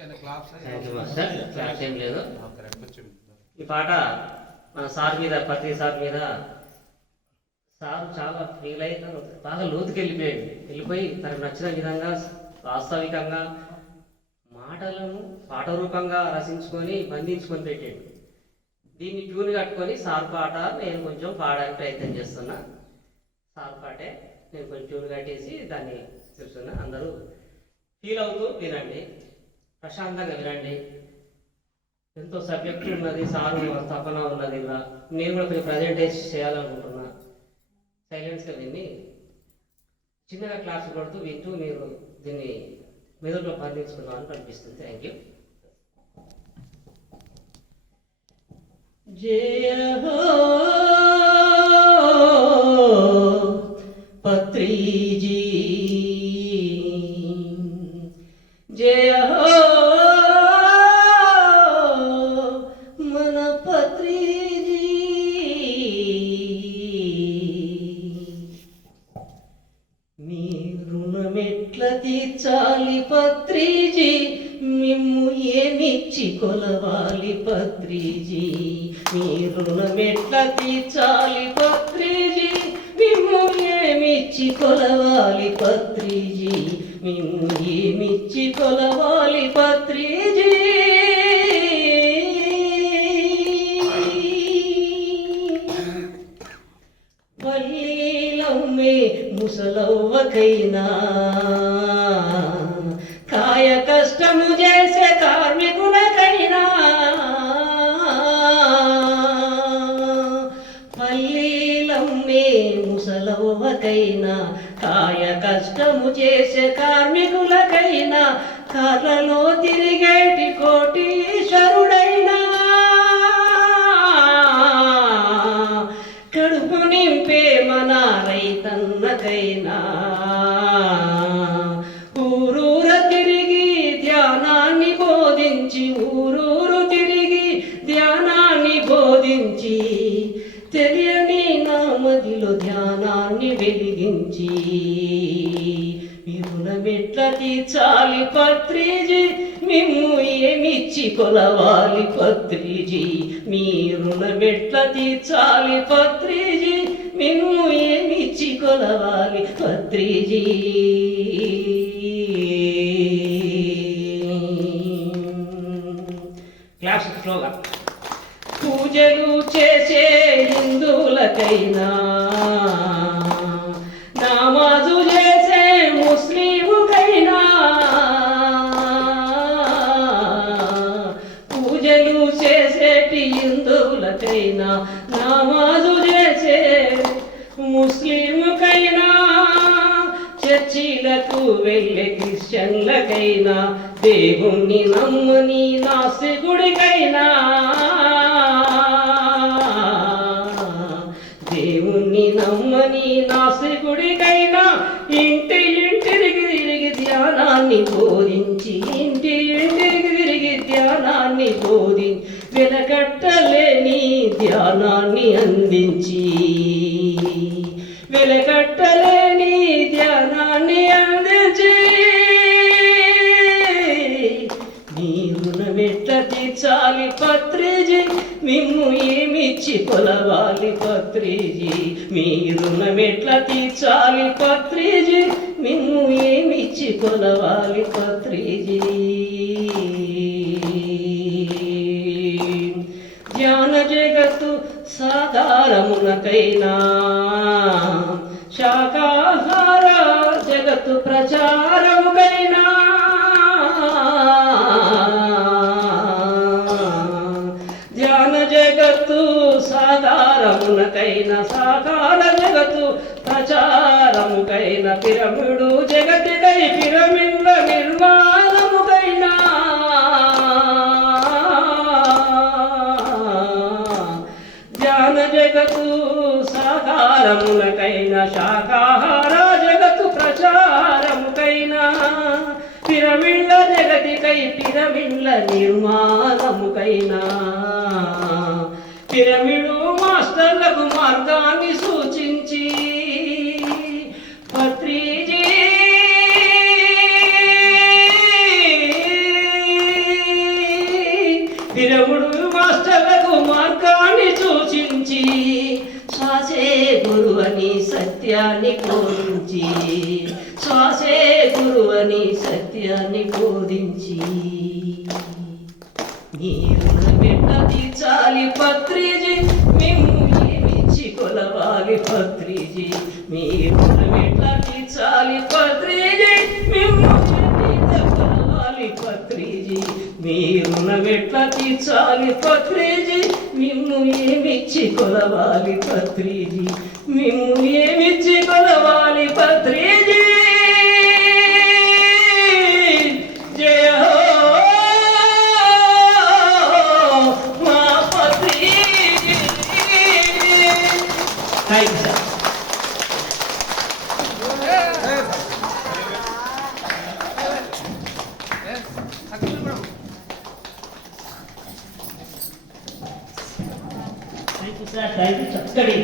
Class ఏం లేదు. ఈ పాట మన సార్ మీద, పత్రి సార్ మీద సార్ చాలా ఫీల్ అయి బాగా లోతుకి వెళ్ళిపోయి తనకు నచ్చిన విధంగా వాస్తవికంగా మాటలను పాట రూపంగా రచించుకొని బంధించుకొని పెట్టాడు. దీన్ని ట్యూన్ కట్టుకొని సార్ పాట నేను కొంచెం పాడడానికి ప్రయత్నం చేస్తున్నా. సార్ పాటే నేను కొంచెం ట్యూన్ కట్టేసి దాన్ని చూస్తున్నా. అందరూ ఫీల్ అవుతూ వినండి, ప్రశాంతంగా వినండి. ఎంతో సబ్జెక్ట్ ఉన్నది, సారు తపన ఉన్నది. నేను కూడా కొంచెం ప్రజెంటేషన్ చేయాలనుకుంటున్నా. సైలెన్స్గా విని చిన్నగా క్లాస్ కొడుతూ వింటూ మీరు దీన్ని మెదడులో బంధించుకున్నామని కనిపిస్తుంది. Thank you. జయ హో పత్రిజీ, జయ హో మన పత్రిజీ. మీ రుణమెట్ల తీర్చాలి పత్రిజీ, మిమ్ము ఏమిచ్చి కొలవాలి పత్రిజీ. మీ రుణమెట్ల తీర్చాలి పత్రిజీ, మిమ్ము ఏమిచ్చి కొలవాలి పత్రిజీ. మిమ్ము ఏమిచ్చి కొలవాలి పత్రిజీ. వల్లీలమ్మే ముసలవ్వకైనా, కాయ కష్టము చేసే కార్మికులకైనా, పల్లీలమ్మే ముసలవ్వకైనా, కాయ కష్టము చేసే కార్మికులకైనా, కర్రలో తిరిగేటి కోటీశ్వరుడైనా, కడుపు నింపే మన రైతన్నకైనా, ఊరూర తిరిగి ధ్యానాన్ని బోధించి, ఊరూరు తిరిగి ధ్యానాన్ని బోధించి, తెలియని నా మదిలో ధ్యానాన్ని వెలిగించి, మీ రుణమెట్ల తీర్చాలి పత్రిజీ, మిమ్ము ఏమిచ్చి కొలవాలి పత్రిజీ. మీ రుణమెట్ల తీర్చాలి పత్రిజీ, మిమ్ము ఏమిచ్చి కొలవాలి పత్రిజీ. క్లాస్ స్లోగా. పూజలు చేసే హిందువులకైనా, నమాజు చేసే ముస్లిముకైనా, పూజలు చేసేటి హిందువులకైనా, నమాజు చేసే ముస్లిముకైనా, చర్చిలకు వెళ్ళే క్రిస్టియన్లకైనా, దేవుణ్ణి నమ్మని నాస్తికుడికైనా, దేవుణ్ణి నమ్మని నాస్తికుడికైనా, ఇంటి ఇంటికి తిరిగి ధ్యానాన్ని బోధించి, ఇంటి ఇంటికి తిరిగి ధ్యానాన్ని బోధించి, వెలకట్టలేని ధ్యానాన్ని అందించి, వెలకట్టలేని ధ్యానాన్ని అందించి, మీ రుణమెట్ల తీర్చాలి పత్రిజీ, మిమ్ము ఏమిచ్చి కొలవాలి పత్రిజీ. మీ రుణమెట్ల తీర్చాలి పత్రిజీ, మిమ్ము ఏమిచ్చి కొలవాలి పత్రిజీ. జ్ఞాన జగత్తు సాకారమునకైనా, శాకాహార జగత్తు ప్రచారముకైనా, ధ్యాన జగత్తు సాకారమునకైనా, సాకార జగత్తు ప్రచారముకైనా, పిరమిడు జగతికై పిరమిడ్ల నిర్మాణముకైనా, ధ్యాన జగత్తు సాకారములకైనా, శాకాహార జగత్తు ప్రచారముకైనా, పిరమిడ్ల జగతికై పిరమిడ్ల నిర్మాణముకైనా, పిరమిడు మాస్టర్లకు మార్గాన్ని సూచించి, పత్రిజీ సత్యాన్ని బోధించి, శ్వాసే గురువని సత్యాన్ని బోధించి, నీ రుణమెట్ల తీర్చాలి పత్రిజీ, మేము ఏమిచ్చి కొలవాలి పత్రిజీ, మీ రుణమెట్ల తీర్చాలి పత్రిజీ, మేము కొలవాలి పత్రిజీ, మీ రుణమెట్ల తీర్చాలి పత్రిజీ, మేము ఏమిచ్చి కొలవాలి పత్రిజీ, మేము ఏమిచ్చి కొలవాలి పత్రిజీ. జయ మా Patriji. Thank you sir. Thank you sir. Thank you. చక్కటి